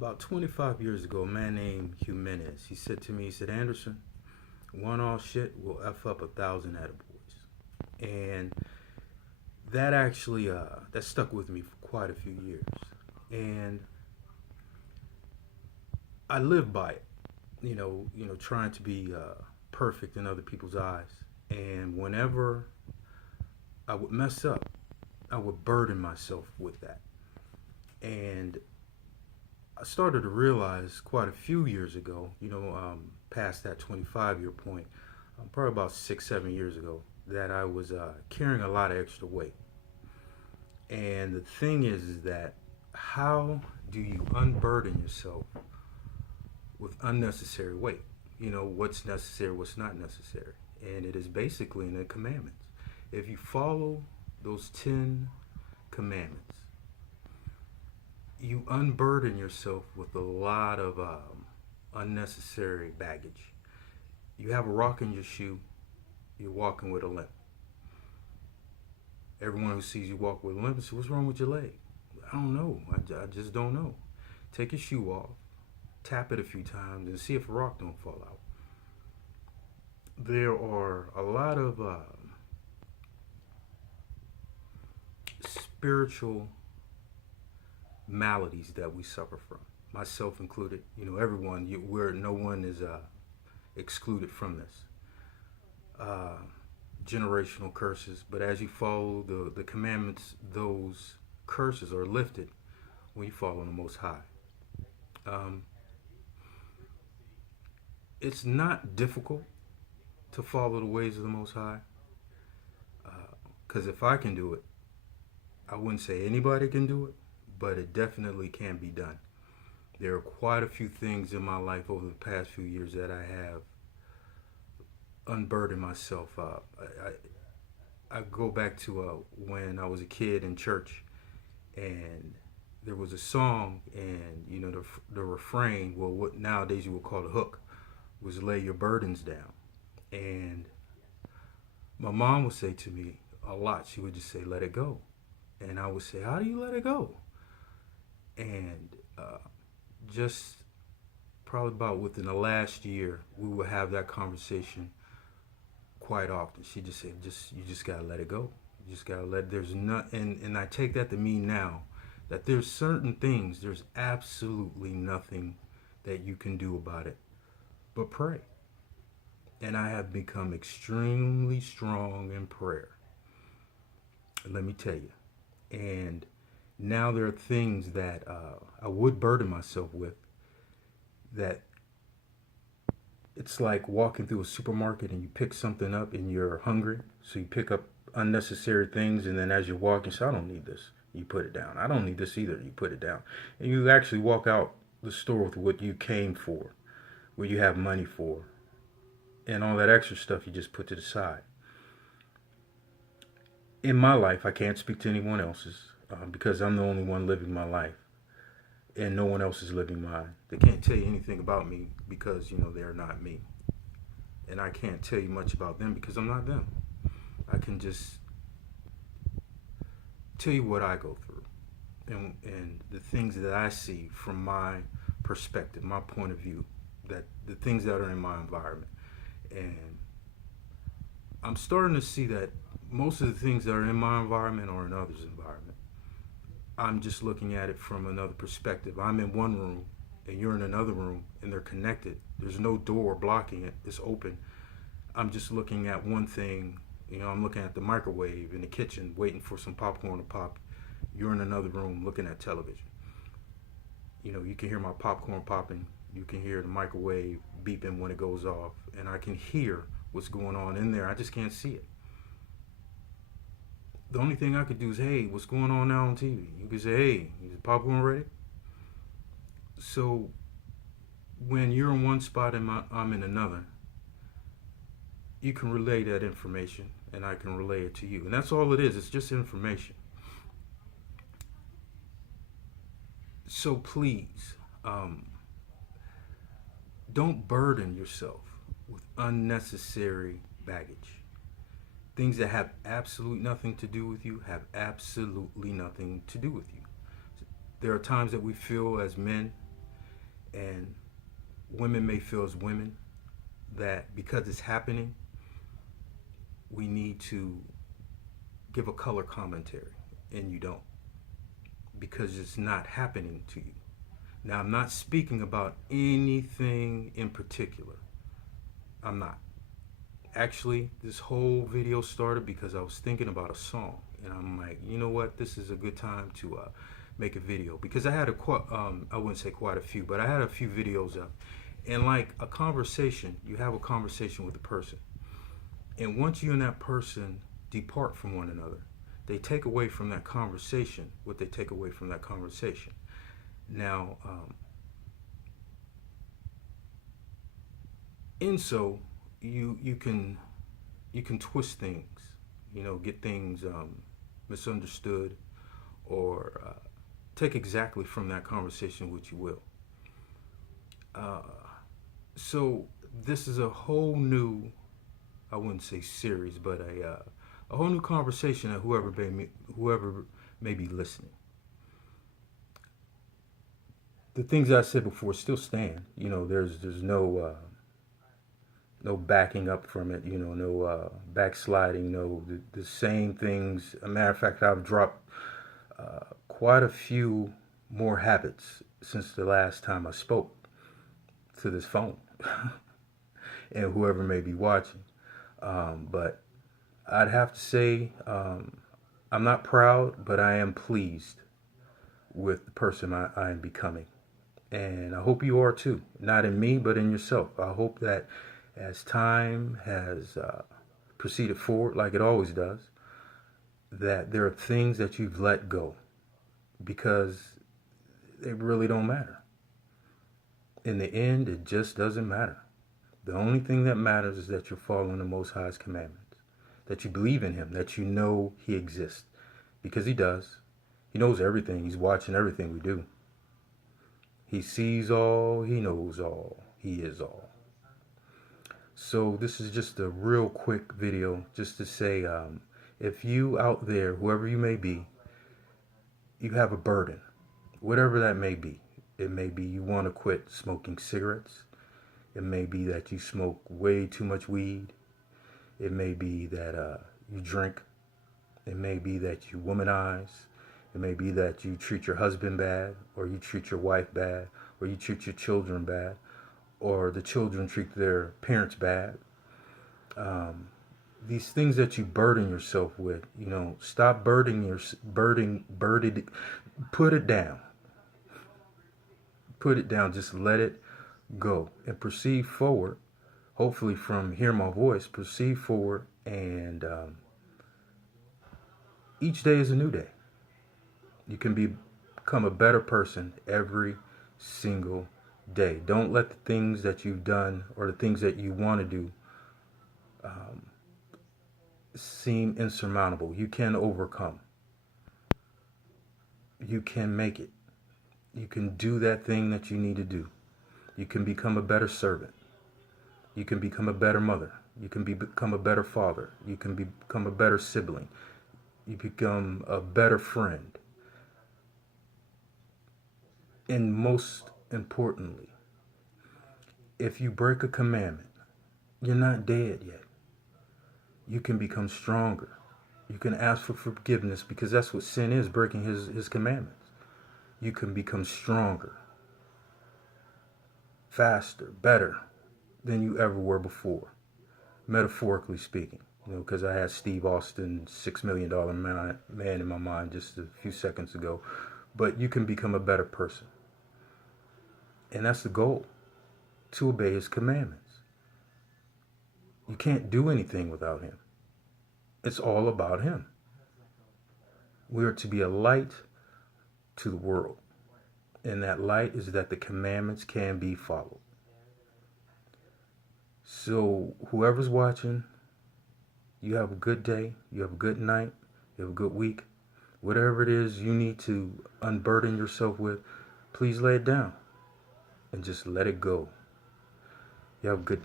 About 25 years ago, a man named Jimenez, he said to me, he said, Anderson, one all shit will F up 1,000 attaboys. And that actually, that stuck with me for quite a few years. And I live by it, trying to be perfect in other people's eyes. And whenever I would mess up, I would burden myself with that. And I started to realize quite a few years ago, past that 25-year point, probably about 6, 7 years ago, that I was carrying a lot of extra weight. And the thing is that how do you unburden yourself with unnecessary weight? What's necessary, what's not necessary. And it is basically in the commandments. If you follow those 10 commandments, you unburden yourself with a lot of unnecessary baggage. You have a rock in your shoe, you're walking with a limp. Everyone who sees you walk with a limp says, "What's wrong with your leg?" I don't know. I just don't know. Take your shoe off, tap it a few times, and see if a rock don't fall out. There are a lot of spiritual maladies that we suffer from, myself included. Everyone, where no one is excluded from this. Uh, Generational curses, but as you follow the commandments, those curses are lifted when you follow the Most High. Um, it's not difficult to follow the ways of the Most High, because if I can do it, I wouldn't say anybody can do it, but it definitely can be done. There are quite a few things in my life over the past few years that I have unburdened myself up. I go back to when I was a kid in church, and there was a song, and the refrain, well, what nowadays you would call the hook, was "Lay your burdens down." And my mom would say to me a lot, she would just say, "Let it go," and I would say, "How do you let it go?" And just probably about within the last year, we would have that conversation quite often. She just said, you just gotta let it go. You just gotta let. There's not, and I take that to mean now that there's certain things. There's absolutely nothing that you can do about it, but pray. And I have become extremely strong in prayer. Let me tell you. And now there are things that I would burden myself with, that it's like walking through a supermarket and you pick something up and you're hungry, so you pick up unnecessary things, and then as you're walking, say, "I don't need this." You put it down. "I don't need this either." You put it down. And you actually walk out the store with what you came for, what you have money for, and all that extra stuff you just put to the side. In my life, I can't speak to anyone else's, because I'm the only one living my life, and no one else is living mine. They can't tell you anything about me because they're not me, and I can't tell you much about them because I'm not them. I can just tell you what I go through, and the things that I see from my perspective, my point of view, that the things that are in my environment. And I'm starting to see that most of the things that are in my environment are in others' environment. I'm just looking at it from another perspective. I'm in one room and you're in another room, and they're connected. There's no door blocking it. It's open. I'm just looking at one thing. I'm looking at the microwave in the kitchen, waiting for some popcorn to pop. You're in another room looking at television. You can hear my popcorn popping. You can hear the microwave beeping when it goes off, and I can hear what's going on in there. I just can't see it. The only thing I could do is, "Hey, what's going on now on TV?" You could say, "Hey, is the popcorn ready?" So when you're in one spot and I'm in another, you can relay that information, and I can relay it to you. And that's all it is. It's just information. So please, don't burden yourself with unnecessary baggage. Things that have absolutely nothing to do with you have absolutely nothing to do with you. There are times that we feel as men And women may feel as women that because it's happening, we need to give a color commentary, and you don't, because it's not happening to you. Now, I'm not speaking about anything in particular. I'm not. Actually, this whole video started because I was thinking about a song, and I'm like, you know what? This is a good time to make a video, because I had I wouldn't say quite a few, but I had a few videos up. And like a conversation, you have a conversation with a person, and once you and that person depart from one another, they take away from that conversation what they take away from that conversation. Now, and so you can twist things, get things misunderstood, or take exactly from that conversation what you will. So this is a whole new, I wouldn't say series, but a whole new conversation that whoever may be listening. The things I said before still stand. There's no backing up from it. No backsliding. No, the same things. A matter of fact, I've dropped quite a few more habits since the last time I spoke to this phone, and whoever may be watching. But I'd have to say, I'm not proud, but I am pleased with the person I am becoming. And I hope you are too. Not in me, but in yourself. I hope that as time has proceeded forward, like it always does, that there are things that you've let go because they really don't matter. In the end, it just doesn't matter. The only thing that matters is that you're following the Most High's commandments, that you believe in Him, that you know He exists, because He does. He knows everything. He's watching everything we do. He sees all, He knows all, He is all. So this is just a real quick video just to say, if you out there, whoever you may be, you have a burden, whatever that may be. It may be you want to quit smoking cigarettes. It may be that you smoke way too much weed. It may be that you drink. It may be that you womanize. It may be that you treat your husband bad, or you treat your wife bad, or you treat your children bad, or the children treat their parents bad. These things that you burden yourself with, stop put it down. Put it down. Just let it go and proceed forward. Hopefully, from hearing my voice, proceed forward, and each day is a new day. You can become a better person every single day. Don't let the things that you've done or the things that you want to do seem insurmountable. You can overcome. You can make it. You can do that thing that you need to do. You can become a better servant. You can become a better mother. You can become a better father. You can become a better sibling. You become a better friend. And most importantly, if you break a commandment, you're not dead yet. You can become stronger. You can ask for forgiveness, because that's what sin is, breaking his commandments. You can become stronger, faster, better than you ever were before, metaphorically speaking. Because I had Steve Austin, $6 million man in my mind just a few seconds ago. But you can become a better person. And that's the goal, to obey His commandments. You can't do anything without Him. It's all about Him. We are to be a light to the world. And that light is that the commandments can be followed. So whoever's watching, you have a good day, you have a good night, you have a good week. Whatever it is you need to unburden yourself with, please lay it down and just let it go. You have a good